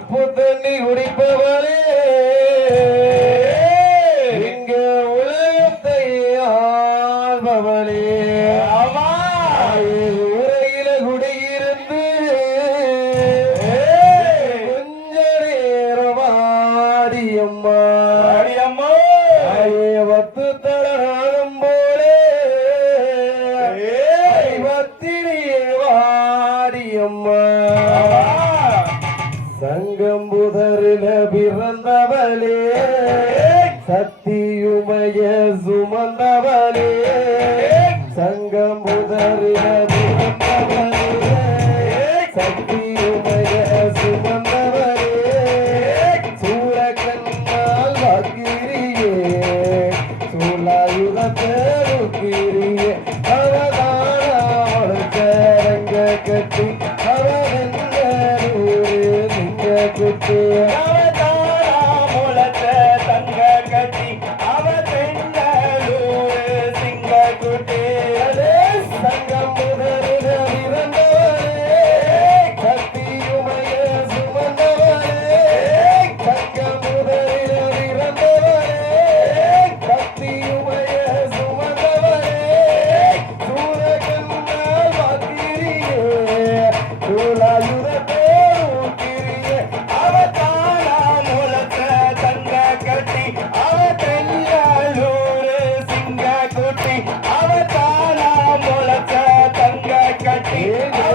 உப்பு தண்ணி குடிப்பவளே இங்க உலகத்தை ஆள்பவளே உரையில குடியிருந்து கொஞ்ச நேரம் வாடியம்மா வத்து தரானும் போலே வத்திரியே வாடியம்மா சங்கம்புதரில பிறந்தவளே சத்தியுமய சுமந்தவளே சங்கம்புதரில பிறந்தவளே சத்தியுமய சுமந்தவளே சூரக்கண்ணால் வாக்கிரியே சூலாயுதத்தேருக்கிரியே அவதான கரங்க கட்டி முளத்த தங்க கட்டி அவ பெண்ணூரு சிங்க குட்டி சங்கம் முதலில் இருந்தவரே சத்தியுமய சுமந்தவரே சங்கம் முதலில் இருந்தவரே சத்தியுமய சுமந்தவரே சூரகண்ணால் வாக்கிரியே சூலாயுதத்தே Hey!